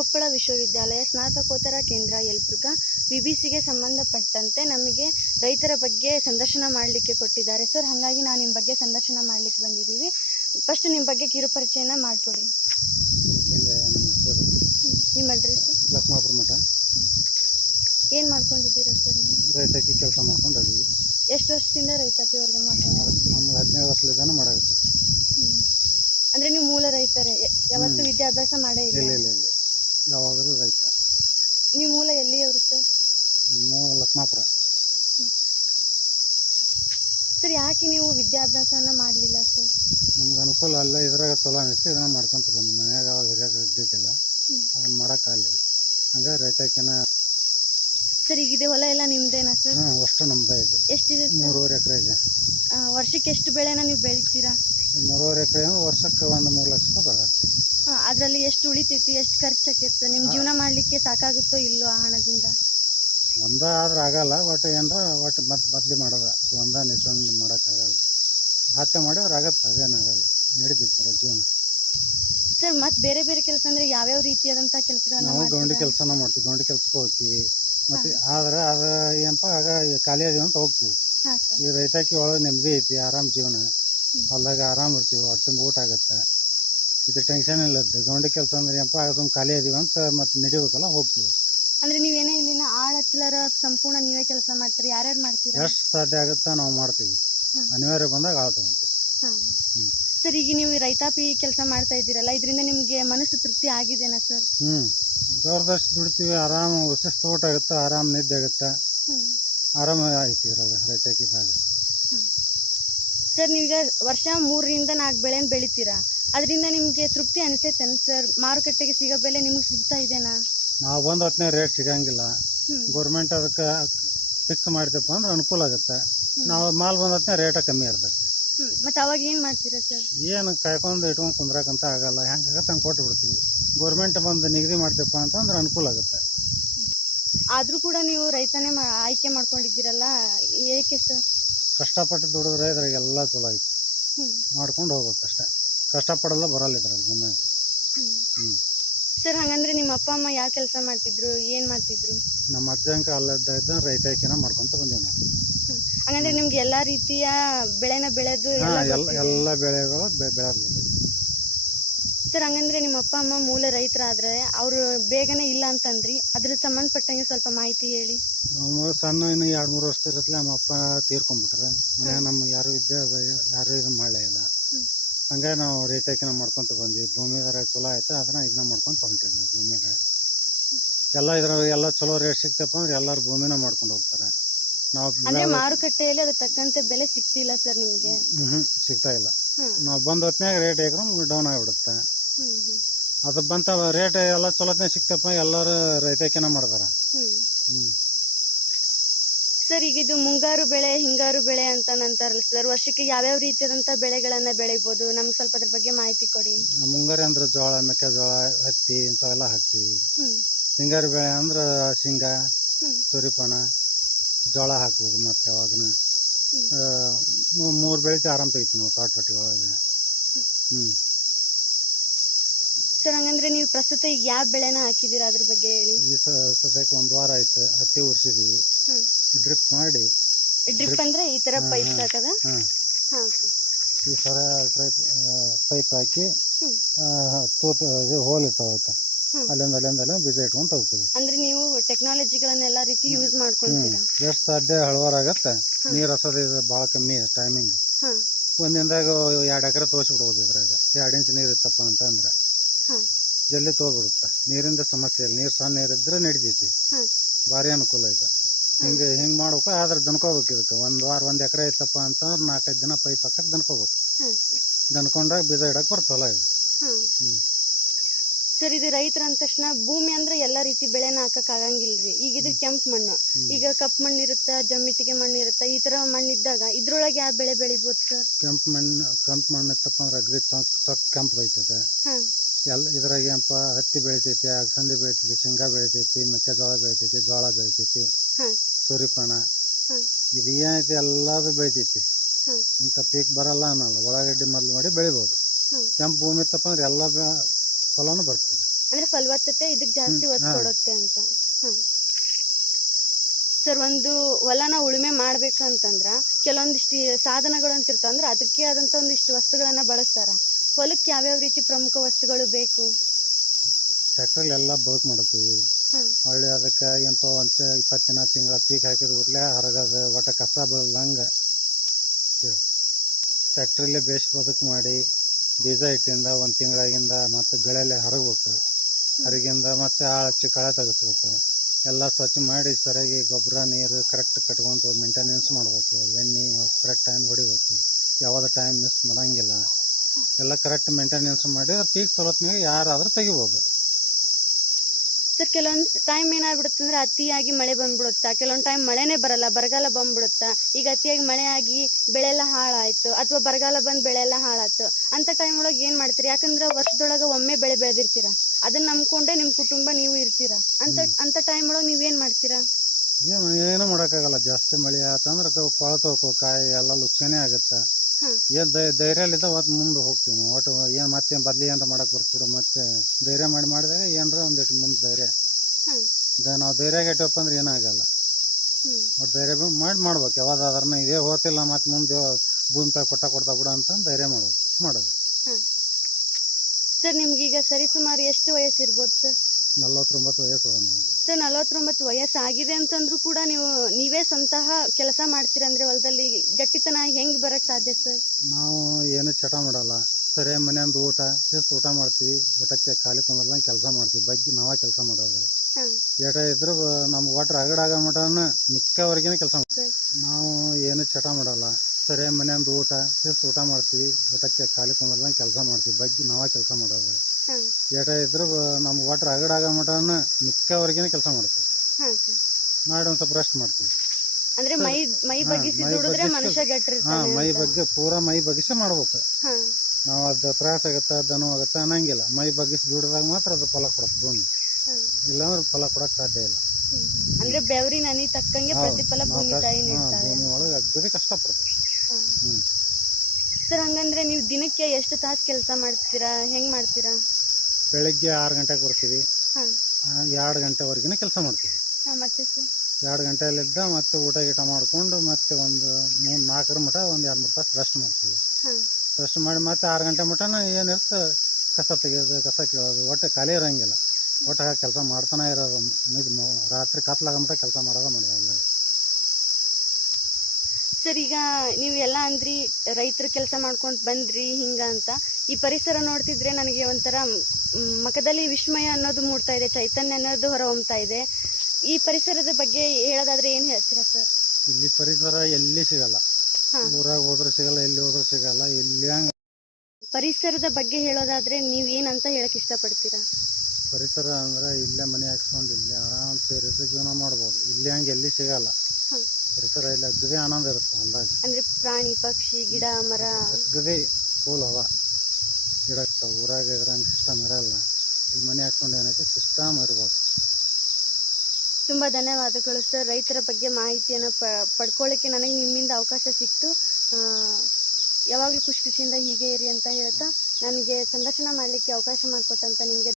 ಕೊಪ್ಪಳ ವಿಶ್ವವಿದ್ಯಾಲಯ ಸ್ನಾತಕೋತ್ತರ ಕೇಂದ್ರ ಯಲಬುರ್ಗ ವಿಬಿಸಿಗೆ ಸಂಬಂಧಪಟ್ಟಂತೆ ನಮಗೆ ರೈತರ ಬಗ್ಗೆ ಸಂದರ್ಶನ ಮಾಡಲಿಕ್ಕೆ ಕೊಟ್ಟಿದ್ದಾರೆ. ಸರ್ ಹಾಗಾಗಿ ನಾನು ನಿಮ್ಮ ಬಗ್ಗೆ ಸಂದರ್ಶನ ಮಾಡಲಿಕ್ಕೆ ಬಂದಿದ್ದೀವಿ. ಫಸ್ಟ್ ನಿಮ್ಮ ಬಗ್ಗೆ ಕಿರು ಪರಿಚಯನ ಮಾಡಿಕೊಡಿ. ನಮ್ಮ ಹೆಸರು? ನಿಮ್ಮ ಅಡ್ರೆಸ್? ಲಕ್ಷ್ಮಾಪುರ ಮಠ. ಏನು ಮಾಡ್ಕೊಂಡಿದ್ದೀರಾ ಸರ್ ನೀವು? ರೈತಾಕಿ ಕೆಲಸ ಮಾಡ್ಕೊಂಡು ಅದೀವಿ ಎಷ್ಟು ವರ್ಷದಿಂದ ರೈತಾಪಿ ವರ್ಗ ಮಾಡ್ಕೊಂಡು ನಮ್ಗೆ ಹದಿನೈದು ವರ್ಷದಿಂದ ಮಾಡಾಕತ್ತೀವಿ. ಅಂದ್ರೆ ನೀವು ಮೂಲ ರೈತರೇ? ಯಾವತ್ತೂ ವಿದ್ಯಾಭ್ಯಾಸ ಮಾಡೇ ಇಲ್ಲ ಇಲ್ಲ ಇಲ್ಲ. ಯಾವಾಗಲೂ ರೈತರ. ನೀವು ಮೂಲ ಎಲ್ಲಿಯವರು ಸರ್? ಮೂಲ ಲಕ್ಷ್ಮಾಪುರ ಸರ್ ಯಾಕೆ ನೀವು ವಿದ್ಯಾಭ್ಯಾಸವನ್ನು ಮಾಡಲಿಲ್ಲ ಸರ್? ನಮ್ಗೆ ಅನುಕೂಲ ಅಲ್ಲ ಇದ್ರಾಗ ಚಲೋ ಅನಿಸ್ತು ಇದನ್ನ ಮಾಡ್ಕೊಂತ ಬಂದ್ವಿ. ಮನ್ಯಾಗ ಅವಾಗ ಹಿರಿಯರು ಇದ್ದಿದ್ದಿಲ್ಲ. ಅದನ್ನು ಮಾಡೋಕ್ಕಾಗಲಿಲ್ಲ ಹಂಗೆ ರೈತಾಕಿನ ಸರ್ ಈಗಿದೆ ಹೊಲ ಎಲ್ಲ ನಿಮ್ದೇನಾ ಸರ್? ಹಾಂ ಅಷ್ಟು ನಮ್ದು ಇದೆ. ಎಷ್ಟಿದೆ ಸರ್? ಮೂರುವರೆ ಎಕರೆ ಇದೆ. ಆ, ವರ್ಷಕ್ಕೆ ಎಷ್ಟು ಬೆಳೆನ ನೀವು ಬೆಳಿತೀರಾ? ಈ ಮೂರುವರೆ ಎಕರೆ ವರ್ಷಕ್ಕೆ ಒಂದು ಮೂರು ಲಕ್ಷ ರೂಪಾಯಿ ಬರುತ್ತೆ. ಹಾ ಅದರಲ್ಲಿ ಎಷ್ಟು ಉಳಿತೈತಿ ಎಷ್ಟು ಖರ್ಚಾಕೈತೆ ನಿಮ್ಮ ಜೀವನ ಮಾಡಲಿಕ್ಕೆ ಸಾಕಾಗುತ್ತೋ ಇಲ್ಲೋ ಆ ಹಣದಿಂದ? ಒಂದ ಆದ್ರೆ ಆಗಲ್ಲ ಒಟ್ಟು ಏನರ ಒಟ್ಟು ಮತ್ತೆ ಬದಲಿ ಮಾಡೋದ. ಇದು ಒಂದ ನಿಲ್ಸ್ಕೊಂಡು ಮಾಡೋಕ್ಕಾಗಲ್ಲ ಮಾಡಿ ಮಾಡಿದ್ರೆ ಆಗತ್ತೆ ಅದೇನಾಗಲ್ಲ ಸರ್ ಜೀವನ. ಸರ್ ಮತ್ತೆ ಬೇರೆ ಬೇರೆ ಕೆಲಸ ಅಂದರೆ ಯಾವ್ಯಾವ ರೀತಿಯಾದಂಥ ಕೆಲಸಗಳನ್ನ ನಾವು ಗೌಂಡಿ ಮಾಡ್ತೀರಾ? ಕೆಲಸನ ಮಾಡ್ತೀವಿ. ಗೌಂಡಿ ಕೆಲಸಕ್ಕೆ ಹೋಗ್ತೀವಿ. ಮತ್ತೆ ಆದ್ರೆ ಅದು ಏನಪ್ಪ ಆಗ ಖಾಲಿ ಅದೀವಿ ಅಂತ ಹೋಗ್ತೀವಿ. ಹಾ ಸರ್. ಈ ರೈತಾಕಿ ಒಳಗೆ ನೆಮ್ಮದಿ ಐತಿ ಆರಾಮ್ ಜೀವನ. ಹೊಲ್ದಾಗ ಆರಾಮ್ ಇರ್ತೀವಿ ಹೊಟ್ಟೆ ತುಂಬ ಊಟ ಆಗುತ್ತೆ. ಇದ್ರ ಟೆನ್ಷನ್ ಇಲ್ಲ ಗೌಂಡಿ ಕೆಲಸ ಅಂದ್ರೆ ಏನಪ್ಪ ಆಗ ಸುಮ್ ಖಾಲಿ ಅದೀವಿ ಅಂತ ಮತ್ತೆ ನಡಿಬೇಕಲ್ಲ ಹೋಗ್ತೀವಿ. ಅಂದ್ರೆ ನೀವೇನೇ ಇಲ್ಲಿನ ಆಳ ಹಚ್ಚಲರ ಸಂಪೂರ್ಣ ನೀವೇ ಕೆಲಸ ಮಾಡ್ತೀರಿ ಯಾರ್ಯಾರು ಮಾಡ್ತೀರಾ? ಎಷ್ಟು ಸಾಧ್ಯ ಆಗುತ್ತಾ ನಾವು ಮಾಡ್ತೀವಿ. ಹಾ. ಅನಿವಾರ್ಯ ಬಂದಾಗ ಆಳ್ ತಗೊಂತೀವಿ. ಸರ್ ಈಗ ನೀವು ರೈತಾಪಿ ಕೆಲಸ ಮಾಡ್ತಾ ಇದ್ದೀರಲ್ಲ ಇದರಿಂದ ನಿಮಗೆ ಮನಸ್ಸು ತೃಪ್ತಿ ಆಗಿದೆನಾ ಸರ್? ಹ್ಞೂ ಜೋರದಷ್ಟು ದುಡಿತೀವಿ ಆರಾಮ ಶಿಸ್ತು ಊಟ ಆಗುತ್ತೆ ಆರಾಮ ನಿದ್ದೆ ಆಗುತ್ತೆ? ಹ್ಮ್. ಆರಾಮ ಐತಿ ಇದ್ರಾಗ ರೈತಾಕಿದಾಗ ಸರ್ ನೀವೀಗ ವರ್ಷ ಮೂರರಿಂದ ನಾಲ್ಕು ಬೆಳೆನ ಬೆಳಿತೀರಾ ಅದರಿಂದ ನಿಮಗೆ ತೃಪ್ತಿ ಅನಿಸೈತೇನು ಸರ್? ಮಾರುಕಟ್ಟೆಗೆ ಸಿಗೋ ಬೆಲೆ ನಿಮಗೆ ಸಿಗ್ತಾ ಇದೆನಾ? ನಾವು ಬಂದ ಹೊತ್ತಿನ ರೇಟ್ ಸಿಗಂಗಿಲ್ಲ. ಹ್ಮ್. ಗೌರ್ಮೆಂಟ್ ಅದಕ್ಕೆ ಫಿಕ್ಸ್ ಮಾಡಿದಪ್ಪ ಅಂದ್ರೆ ಅನುಕೂಲ ಆಗುತ್ತೆ. ಹ್ಮ್. ನಾವು ಮಾಲ್ ಬಂದ ಹೊತ್ತಿನ ರೇಟ ಕಮ್ಮಿ ಇರ್ತೈತೆ. ಹ್ಮ್ ಮತ್ತೆ ಅವಾಗ ಏನು ಮಾಡ್ತೀರಾ ಸರ್ ಏನು ಕಾಯ್ಕೊಂಡು ಇಟ್ಕೊಂಡು ಕುಂದ್ರಕ್ಕಂತ ಆಗಲ್ಲ. ಹೆಂಗಾಗತ್ತೆ ಹಂಗೆ ಕೊಟ್ಟು ಬಿಡ್ತೀವಿ. ಗೌರ್ಮೆಂಟ್ ಬಂದು ನಿಗದಿ ಮಾಡ್ತಪ್ಪ ಅಂತಂದ್ರೆ ಅನುಕೂಲ ಆಗುತ್ತೆ. ಆದರೂ ಕೂಡ ನೀವು ರೈತನೇ ಮಾ ಆಯ್ಕೆ ಮಾಡ್ಕೊಂಡಿದ್ದೀರಲ್ಲ ಏಕೆ ಸರ್ ಕಷ್ಟಪಟ್ಟು ದುಡಿದ್ರೆ ಇದ್ರಾಗ ಎಲ್ಲ ಚಲೋ ಐತಿ. ಹ್ಮ್. ಮಾಡ್ಕೊಂಡು ಹೋಗ್ಬೇಕು ಅಷ್ಟೇ ಕಷ್ಟಪಡಲ್ಲ ಬರಲ್ಲ ಇದ್ರಾಗ ಮುನ್ನಾಗ ಹ್ಞೂ ಸರ್ ಹಂಗಂದ್ರೆ ನಿಮ್ಮ ಅಪ್ಪ ಅಮ್ಮ ಯಾವ ಕೆಲಸ ಮಾಡ್ತಿದ್ರು ಏನು ಮಾಡ್ತಿದ್ರು? ನಮ್ಮ ಅಜ್ಜಂಕ ಅಲ್ಲದ ಐಕೆನ ಮಾಡ್ಕೊಂತ ಬಂದೀವಿ ನಾವು. ಹಂಗಂದ್ರೆ ನಿಮ್ಗೆ ಎಲ್ಲಾ ರೀತಿಯ ಬೆಳೆನ ಬೆಳೆದು ಹಾ ಎಲ್ಲ ಎಲ್ಲ ಗೊತ್ತಿದೆ. ಎಲ್ಲ ಬೆಳೆಗಳು ಬೆ- ಬೆಳೆದ್ ಬಂದೈತಿ ಸರ್ ಹಂಗಂದ್ರೆ ನಿಮ್ಮ ಅಪ್ಪ ಅಮ್ಮ ಮೂಲ ರೈತರಾದ್ರೆ ಅವರು ಬೇಗನೆ ಇಲ್ಲ ಅಂತಂದ್ರಿ ಅದ್ರ ಸಂಬಂಧಪಟ್ಟಂಗೆ ಸ್ವಲ್ಪ ಮಾಹಿತಿ ಹೇಳಿ. ನಾವು ಸಣ್ಣ ಇನ್ನು ಎರಡು ಮೂರು ವರ್ಷ ಇರತ್ಲೆ ನಮ್ಮ ಅಪ್ಪ ತೀರ್ಕೊಂಡ್ಬಿಟ್ರೆ ಮನ್ಯಾಗ ನಮ್ಗೆ ಯಾರು ವಿದ್ಯೆ ಯಾರು ಇದನ್ನ ಮಾಡಲೇ ಇಲ್ಲ. ಹ್ಮ್. ಹಂಗಾಗಿ ನಾವು ರೈತಾಕಿನ ಮಾಡ್ಕೊಂತ ಬಂದ್ವಿ. ಭೂಮಿದಾರ ಚಲೋ ಆಯ್ತು ಅದನ್ನ ಇದನ್ನ ಮಾಡ್ಕೊಂತ ಹೊಂಟಿದ್ವಿ ಭೂಮಿದಾರ ಎಲ್ಲ ಇದ್ರ ಎಲ್ಲ ಚಲೋ ರೇಟ್ ಸಿಕ್ತಪ್ಪ ಅಂದ್ರೆ ಎಲ್ಲರೂ ಭೂಮಿನ ಮಾಡ್ಕೊಂಡು ಹೋಗ್ತಾರೆ. ನಾವು ಅಂದ್ರೆ ಮಾರುಕಟ್ಟೆಯಲ್ಲಿ ಅದ್ರ ತಕ್ಕಂತೆ ಬೆಲೆ ಸಿಗ್ತಿಲ್ಲ ಸರ್ ನಿಮಗೆ? ಸಿಗ್ತಾ ಇಲ್ಲ. ನಾವು ಬಂದ ಹೊತ್ನ್ಯಾಗ ರೇಟ್ ಏಕ್ರಮ್ ಡೌನ್ ಆಗಿಬಿಡುತ್ತೆ. ಅದು ಬಂತ ರೇಟ್ ಎಲ್ಲ ಚಲೋತ್ನಾಗ ಸಿಕ್ತಪ್ಪ ಎಲ್ಲರೂ ರೈತಕನ ಮಾಡ್ತಾರ ಸರ್ ಈಗ ಇದು ಮುಂಗಾರು ಬೆಳೆ ಹಿಂಗಾರು ಬೆಳೆ ಅಂತ ಅಂತಾರಲ್ಲ ಸರ್ ವರ್ಷಕ್ಕೆ ಯಾವ್ಯಾವ ರೀತಿಯಾದಂತ ಬೆಳೆಗಳನ್ನ ಬೆಳಿಬೋದು? ನಮ್ಗೆ ಸ್ವಲ್ಪ ಅದ್ರ ಬಗ್ಗೆ ಮಾಹಿತಿ ಕೊಡಿ. ಮುಂಗಾರಿ ಅಂದ್ರೆ ಜೋಳ ಮೆಕ್ಕೆಜೋಳ ಹತ್ತಿ ಇಂಥವೆಲ್ಲ ಹಾಕ್ತಿವಿ. ಹಿಂಗಾರು ಬೆಳೆ ಅಂದ್ರೆ ಶೇಂಗಾ. ಸೂರ್ಯಪಾನ ಜೋಳ ಹಾಕ್ಬೋದು ಮತ್ತು ಯಾವಾಗನ. ಮೂರು ಬೆಳೆ ಆರಾಮ್ ತೆಗಿತೀವಿ ನಾವು ತೋಟಪಟ್ಟಿ ಒಳಗೆ. ಹ್ಞೂ ಸರ್ ಹಂಗಂದ್ರೆ ನೀವು ಪ್ರಸ್ತುತ ಈಗ ಯಾವ ಬೆಳೆನ ಹಾಕಿದ್ದೀರಾ ಅದ್ರ ಬಗ್ಗೆ ಹೇಳಿ? ಈ ಸ ಸದ್ಯಕ್ಕೆ ಒಂದು ವಾರ ಆಯ್ತು ಹತ್ತಿ ಉರ್ಸಿದೀವಿ. ಹ್ಮ್. ಡ್ರಿಪ್ ಮಾಡಿ. ಡ್ರಿಪ್ ಅಂದ್ರೆ ಈ ತರ ಪೈಪ್ ಹಾಕದ ಹಾಂ. ಹಾ ಈ ಸರ ಟ್ರೈಪ್ ಪೈಪ್ ಹಾಕಿ ಹ್ಮ್. ತೂತು ಹೋಲ್ ಇರ್ತಾವೆ ಅದಕ್ಕೆ. ಅಲ್ಲಿಂದ ಅಲ್ಲಿಂದ ಅಲ್ಲಿಂದ ಬೀಜ ಇಟ್ಕೊಂತ ಹೋಗ್ತೀವಿ. ಅಂದ್ರೆ ನೀವು ಟೆಕ್ನಾಲಜಿಗಳನ್ನೆಲ್ಲ ರೀತಿ ಯೂಸ್ ಮಾಡ್ಕೊಂತೀರಾ? ಎಷ್ಟು ಸಾಧ್ಯ ಹಳವಾರಾಗತ್ತೆ ನೀರು ಹಸೋದು ಇದು ಭಾಳ ಕಮ್ಮಿ ಟೈಮಿಂಗ್ ಒಂದಿಂದಾಗ ಎರಡು ಎಕರೆ ತೋರಿಸ್ಬಿಡ್ಬೋದು ಇದ್ರಾಗ. ಎರಡು ಇಂಚ್ ನೀರು ಇತ್ತಪ್ಪ ಅಂತಂದ್ರೆ. ಜಲ್ದಿ ತೋಗ್ಬಿಡುತ್ತೆ ನೀರಿಂದ ಸಮಸ್ಯೆ ಇಲ್ಲ. ನೀರು ಸಣ್ಣ ನೀರು ಇದ್ರೆ ನಡಿತೈತಿ. ಭಾರಿ ಅನುಕೂಲ ಇದೆ. ಹಿಂಗೆ ಹಿಂಗೆ ಮಾಡ್ಬೇಕು ಆದ್ರೆ ದನ್ಕೋಬೇಕು ಇದಕ್ಕೆ. ಒಂದು ವಾರ ಒಂದು ಎಕರೆ ಐತಪ್ಪ ಅಂತಂದ್ರೆ ನಾಲ್ಕೈದು ದಿನ ಪೈಪ್ ಹಾಕಕ್ಕೆ ದನ್ಕೋಬೇಕು. ದನ್ಕೊಂಡಾಗ ಬೀಜ ಇಡಕ್ಕೆ ಬರ್ತಲ್ಲ ಇದು. ಹ್ಮ್. ಹ್ಞೂ ಸರ್ ಇದು ರೈತರ ಅಂದ ತಕ್ಷಣ ಭೂಮಿ ಅಂದ್ರೆ ಎಲ್ಲಾ ರೀತಿ ಬೆಳೆನ ಹಾಕಕ್ ಆಗಂಗಿಲ್ರಿ. ಈಗ ಇದು ಕೆಂಪು ಮಣ್ಣು. ಈಗ ಕಪ್ಪು ಮಣ್ಣು ಇರುತ್ತ ಜಮ್ಮಿಟ್ಟಿಗೆ ಮಣ್ಣು ಇರುತ್ತ ಈ ತರ ಮಣ್ಣು ಇದ್ದಾಗ ಇದ್ರೊಳಗೆ ಯಾವ ಬೆಳೆ ಬೆಳಿಬೋದು ಸರ್? ಕೆಂಪು ಮಣ್ಣು ಕೆಂಪು ಮಣ್ಣು ಇತ್ತಪ್ಪ ಅಂದ್ರೆ ಅಗ್ದಿ ಕೆಂಪು ಐತದೆ ಎಲ್ಲ ಇದ್ರಾಗ ಏನಪ್ಪ ಹತ್ತಿ ಬೆಳಿತೈತಿ ಅಗಸಂದಿ ಬೆಳಿತೈತಿ ಶೇಂಗಾ ಬೆಳಿತೈತಿ ಮೆಕ್ಕೆಜೋಳ ಬೆಳಿತೈತಿ ಜೋಳ ಬೆಳಿತೈತಿ ಸೂರ್ಯಪಾನ. ಇದು ಏನೈತಿ ಎಲ್ಲದು ಬೆಳಿತೈತಿ. ಇಂಥ ಪೀಕ್ ಬರಲ್ಲ ಅನ್ನಲ್ಲ ಉಳ್ಳಾಗಡ್ಡಿ ಮೊದಲು ಮಾಡಿ ಬೆಳಿಬೋದು. ಕೆಂಪು ಭೂಮಿ ಇತ್ತಪ್ಪ ಅಂದ್ರೆ ಎಲ್ಲ ಫಲಾನು ಫಲನೂ ಬರ್ತದೆ ಅಂದ್ರೆ ಫಲವತ್ತತೆ ಇದಕ್ಕೆ ಜಾಸ್ತಿ ಒತ್ತು ಕೊಡುತ್ತೆ ಅಂತ. ಹಾ. ಸರ್ ಒಂದು ಹೊಲನ ಉಳುಮೆ ಮಾಡ್ಬೇಕು ಅಂತಂದ್ರ ಕೆಲವೊಂದಿಷ್ಟು ಸಾಧನಗಳು ಅಂತ ಇರ್ತಾವ ಅಂದ್ರೆ ಅದಕ್ಕೆ ಆದಂತ ಒಂದಿಷ್ಟು ವಸ್ತುಗಳನ್ನ ಬಳಸ್ತಾರ. ಹೊಲಕ್ಕೆ ಯಾವ್ಯಾವ ರೀತಿ ಪ್ರಮುಖ ವಸ್ತುಗಳು ಬೇಕು? ಟ್ರ್ಯಾಕ್ಟ್ರಲ್ಲಿ ಎಲ್ಲ ಬದುಕು ಮಾಡ್ತೀವಿ. ಹೊಳ್ಳಿ ಅದಕ್ಕೆ ಏನಪ್ಪ ಒಂದು ಇಪ್ಪತ್ತು ದಿನ ತಿಂಗಳ ಪೀಕ್ ಹಾಕಿದ ಕೂಡಲೇ ಹರಗದ ಒಟ್ಟ ಕಸ ಬೀಳ್ದಂಗೆ. ಟ್ರ್ಯಾಕ್ಟ್ರಲ್ಲೇ ಬೇಸ್ ಬದುಕು ಮಾಡಿ ಬೀಜ ಇಟ್ಟಿಂದ ಒಂದು ತಿಂಗಳಾಗಿಂದ ಮತ್ತೆ ಬೆಳೆಲೆ ಹರಗ್ಬೇಕು. ಹರಗಿಂದ ಮತ್ತೆ ಆಳು ಹಚ್ಚಿ ಕಳೆ ತೆಗೆಸ್ಬೇಕು. ಎಲ್ಲ ಸ್ವಚ್ಛ ಮಾಡಿ ಸರಿಯಾಗಿ ಗೊಬ್ಬರ, ನೀರು ಕರೆಕ್ಟ್ ಕಟ್ಕೊಂತ ಮೇಂಟೆನೆನ್ಸ್ ಮಾಡ್ಬೇಕು. ಎಣ್ಣೆ ಕರೆಕ್ಟ್ ಟೈಮ್ ಹೊಡಿಬೇಕು. ಯಾವ್ದು ಟೈಮ್ ಮಿಸ್ ಮಾಡಂಗಿಲ್ಲ. ಎಲ್ಲ ಕರೆಕ್ಟ್ ಮೇಂಟೆನೆನ್ಸ್ ಮಾಡಿ ಪೀಕ್ ಚಲೋತ್ನಾಗ ಯಾರಾದ್ರೂ ತೆಗಿಬೋದು. ಸರ್ ಕೆಲವೊಂದ್ ಟೈಮ್ ಏನಾಗ್ಬಿಡುತ್ತೆ ಅಂದ್ರೆ ಅತಿಯಾಗಿ ಮಳೆ ಬಂದ್ಬಿಡುತ್ತಾ? ಕೆಲವೊಂದ್ ಟೈಮ್ ಮಳೆನೇ ಬರಲ್ಲ, ಬರಗಾಲ ಬಂದ್ಬಿಡುತ್ತಾ? ಈಗ ಅತಿಯಾಗಿ ಮಳೆ ಆಗಿ ಬೆಳೆ ಎಲ್ಲ ಹಾಳಾಯ್ತು ಅಥವಾ ಬರಗಾಲ ಬಂದ್ ಬೆಳೆ ಎಲ್ಲ ಹಾಳಾಯ್ತು. ಅಂತ ಟೈಮ್ ಒಳಗೆ ಏನ್ ಮಾಡ್ತೀರಿ? ಯಾಕಂದ್ರೆ ವರ್ಷದೊಳಗ ಒಮ್ಮೆ ಬೆಳೆ ಬೆಳೆದಿರ್ತೀರ? ಅದನ್ನ ನಂಬ್ಕೊಂಡೆ ನಿಮ್ ಕುಟುಂಬ ನೀವು ಇರ್ತೀರಾ? ಅಂತ. ಅಂತ ಟೈಮ್ ಒಳಗೆ ನೀವ್ ಏನ್ ಮಾಡ್ತೀರಾ? ಏನು ಏನೂ ಮಾಡೋಕ್ಕಾಗಲ್ಲ. ಜಾಸ್ತಿ ಮಳೆ ಆತಂದ್ರೆ ಕೊಳತೋಕು ಕಾಯಿ ಎಲ್ಲ ಲುಕ್ಷಣೆ ಆಗುತ್ತೆ. ಏನು ಧೈರ್ಯಲ್ಲಿದ್ದ ಒಟ್ಟು ಮುಂದೆ ಹೋಗ್ತೀವಿ. ಒಟ್ಟು ಏನು ಮತ್ತೆ ಬದಲಿ ಅಂತ ಮಾಡಕ್ಕೆ ಬರ್ತಿಡು ಮತ್ತೆ ಧೈರ್ಯ ಮಾಡಿ ಮಾಡಿದಾಗ ಏನಾರ ಒಂದಿಷ್ಟು ಮುಂದೆ ಧೈರ್ಯ. ನಾವು ಧೈರ್ಯ ಗೆಟ್ಟಪ್ಪ ಅಂದ್ರೆ ಏನಾಗಲ್ಲ ಒಟ್ಟು ಧೈರ್ಯ ಮಾಡಿ ಮಾಡ್ಬೇಕು. ಯಾವ್ದಾದ್ರೂ ಇದೇ ಹೋತಿಲ್ಲ ಮತ್ತೆ ಮುಂದೆ ಭೂಮಿ ತಾಯಿ ಕೊಟ್ಟ ಕೊಡ್ತಾ ಬಿಡ ಅಂತ ಧೈರ್ಯ ಮಾಡೋದು. ಮಾಡೋದು. ಸರ್ ನಿಮ್ಗೀಗ ಸರಿಸುಮಾರು ಎಷ್ಟು ವಯಸ್ಸು ಇರ್ಬೋದು ಸರ್? ನಲವತ್ತೊಂಬತ್ತು ವಯಸ್ಸು ಅದ ನಮಗೆ. ಸರ್ ನಲವತ್ತೊಂಬತ್ತು ವಯಸ್ಸಾಗಿದೆ ಅಂತಂದ್ರೂ ಕೂಡ ನೀವು ನೀವೇ ಸ್ವಂತಹ ಕೆಲಸ ಮಾಡ್ತೀರಂದ್ರೆ ಹೊಲದಲ್ಲಿ ಗಟ್ಟಿತನ ಹೆಂಗ್ ಬರಕ್ ಸಾಧ್ಯ ಸರ್? ನಾವು ಏನು ಚಟ ಮಾಡಲ್ಲ. ಸರಿ ಮನೆಯಿಂದ ಊಟ ಶಿಸ್ತು ಊಟ ಮಾಡ್ತೀವಿ. ಊಟಕ್ಕೆ ಖಾಲಿ ಕುಂದ್ರದಂಗೆ ಕೆಲಸ ಮಾಡ್ತೀವಿ. ಬಗ್ಗೆ ನಾವ ಕೆಲಸ ಮಾಡೋದು. ಏಟ ಇದ್ರು ನಮ್ಗೆ ಒಟ್ಟು ರಗಡಾಗ ಆಗೋ ಮಟನ ಮಿಕ್ಕವರೆಗೇನೆ ಕೆಲಸ ಮಾಡ್ತೀವಿ ನಾವು ಏನು ಚಟ ಮಾಡಲ್ಲ. ಸರಿ ಮನೆಯಿಂದ ಊಟ ಶಿಸ್ತು ಊಟ ಮಾಡ್ತೀವಿ. ಊಟಕ್ಕೆ ಖಾಲಿ ಕುಂದ್ರದಂಗೆ ಕೆಲಸ ಮಾಡ್ತೀವಿ. ಬಗ್ಗೆ ನಾವ ಕೆಲಸ ಮಾಡೋದು. ಏಟ ಇದ್ರು ನಮ್ಗೆ ಒಟ್ಟು ರಗಡ್ ಆಗೋ ಮಟನ ಮಿಕ್ಕವರೆಗೇನೆ ಕೆಲಸ ಮಾಡ್ತೀವಿ. ಮಾಡಿ ಒಂದು ಸ್ವಲ್ಪ ರೆಸ್ಟ್ ಮಾಡ್ತೀವಿ. ಅಂದ್ರೆ. ಮೈ ಮೈ ಬಗ್ಗಿಸಿ ದುಡಿದ್ರೆ ಮನುಷ್ಯ ಹಾಂ ಮೈ ಬಗ್ಗೆ ಪೂರಾ ಮೈ ಬಗ್ಗಿಸಿ ಮಾಡ್ಬೇಕು. ನಾವು ಅದು ತ್ರಾಸ ಆಗುತ್ತೆ ದನ ಆಗುತ್ತೆ ಅನ್ನಂಗಿಲ್ಲ. ಮೈ ಬಗ್ಗಿಸಿ ದುಡಿದಾಗ ಮಾತ್ರ ಅದು ಫಲ ಕೊಡುತ್ತೆ ಭೂಮಿ. ಇಲ್ಲಾಂದ್ರೆ ಫಲ ಕೊಡಕ್ ಸಾಧ್ಯ ಇಲ್ಲ. ಅಂದ್ರೆ ಬೆವರಿ ನನಿ ತಕ್ಕಂಗೆ ಪ್ರತಿಫಲ ಭೂಮಿ ಕಷ್ಟ- ತಾಯಿ ನೀಡ್ತಾಳೆ ಭೂಮಿ ಒಳಗೆ ಕಷ್ಟಪಡ್ಬೇಕು ಹ್ಮ್. ಸರ್ ಹಂಗಂದ್ರೆ ನೀವು ದಿನಕ್ಕೆ ಎಷ್ಟು ತಾಸು ಕೆಲಸ ಮಾಡ್ತೀರಾ? ಹೆಂಗ್ ಮಾಡ್ತೀರಾ? ಬೆಳಿಗ್ಗೆ ಆರು ಗಂಟೆಗೆ ಬರ್ತೀವಿ. ಹಾ. ಎರಡು ಗಂಟೆವರೆಗಿನ ಕೆಲಸ ಮಾಡ್ತೀವಿ. ಹಾ, ಮತ್ತೆ ಸರ್? ಎರಡು ಗಂಟೆಯಲ್ಲಿದ್ದ ಮತ್ತೆ ಊಟ ಗೀಟ ಮಾಡಿಕೊಂಡು ಮತ್ತೆ ಒಂದು ಮೂರು ನಾಲ್ಕರ ಮಟ ಒಂದು ಎರಡು ಮೂರು ತಾಸು ರೆಸ್ಟ್ ಮಾಡ್ತೀವಿ. ಹಾ. ರೆಸ್ಟ್ ಮಾಡಿ ಮತ್ತೆ ಆರು ಗಂಟೆ ಮಟನ ಏನಿರುತ್ತೆ ಕಸ ತೆಗೆಯೋದು ಕಸ ಕೇಳೋದು ಒಟ್ಟು ಖಾಲಿ ಇರೋಂಗಿಲ್ಲ. ಒಟ್ಟು ಕೆಲಸ ಮಾಡ್ತಾನೆ ಇರೋದು. ಇದು ರಾತ್ರಿ ಕತ್ಲಾಗ ಮಟ ಕೆಲಸ ಮಾಡೋದ ಮಾಡೋದಲ್ಲ ಸರ್ ಈಗ ನೀವು ಎಲ್ಲ ಅಂದ್ರಿ ರೈತರ ಕೆಲಸ ಮಾಡ್ಕೊಂತ ಬಂದ್ರಿ ಹಿಂಗ ಅಂತ ಈ ಪರಿಸರ ನೋಡ್ತಿದ್ರೆ ನನಗೆ ಒಂಥರ ಮಖದಲ್ಲಿ ವಿಸ್ಮಯ ಅನ್ನೋದು ಮೂಡ್ತಾ ಇದೆ ಚೈತನ್ಯ ಅನ್ನೋದು ಹೊರ ಹೊಮ್ತಾ ಇದೆ. ಈ ಪರಿಸರದ ಬಗ್ಗೆ ಹೇಳೋದಾದ್ರೆ ಏನ್ ಹೇಳ್ತೀರಾ ಸರ್? ಇಲ್ಲಿ ಪರಿಸರ ಎಲ್ಲಿ ಸಿಗಲ್ಲ. ಊರಾಗ ಹೋದ್ರೆ ಸಿಗಲ್ಲ ಎಲ್ಲಿ ಹೋದ್ರೆ ಸಿಗಲ್ಲ ಎಲ್ಲಿ ಪರಿಸರದ ಬಗ್ಗೆ ಹೇಳೋದಾದ್ರೆ ನೀವ್ ಏನಂತ ಹೇಳಕ್ ಇಷ್ಟಪಡ್ತೀರಾ? ಪರಿಸರ ಅಂದ್ರೆ ಇಲ್ಲೇ ಮನೆ ಹಾಕ್ಸ್ಕೊಂಡು ಇಲ್ಲೇ ಆರಾಮ್ ಸೇರಿದ್ದು ಜೀವನ ಮಾಡ್ಬೋದು. ಇಲ್ಲಿ ಹಂಗೆ ಎಲ್ಲಿ ಸಿಗಲ್ಲ. ಪರಿಸರ ಇಲ್ಲಿ ಅಗ್ದೇ ಆನಂದ ಇರುತ್ತೆ ಅಂದಾಗ ಅಂದ್ರೆ ಪ್ರಾಣಿ ಪಕ್ಷಿ ಗಿಡ ಮರ. ಅಗ್ದೇ ಕೂಲ್ ಅವ. ಗಿಡ ಇರ್ತಾವ. ಊರಾಗ ಇದ್ರಂಗೆ ಸಿಸ್ಟಮ್ ಇರಲ್ಲ. ಇಲ್ಲಿ ಮನೆ ಹಾಕ್ಕೊಂಡು ಏನಕ್ಕೆ ಸಿಸ್ಟಮ್ ಇರ್ಬೋದು. ತುಂಬಾ ಧನ್ಯವಾದಗಳು ಸರ್. ರೈತರ ಬಗ್ಗೆ ಮಾಹಿತಿಯನ್ನು ಪ ಪಡ್ಕೊಳ್ಳೋಕ್ಕೆ ನನಗೆ ನಿಮ್ಮಿಂದ ಅವಕಾಶ ಸಿಕ್ತು. ಯಾವಾಗಲೂ ಖುಷಿ ಖುಷಿಯಿಂದ ಹೀಗೆ ಇರಿ ಅಂತ ಹೇಳ್ತಾ ನನಗೆ ಸಂದರ್ಶನ ಮಾಡಲಿಕ್ಕೆ ಅವಕಾಶ ಮಾಡಿಕೊಟ್ಟಂತ ನಿಮಗೆ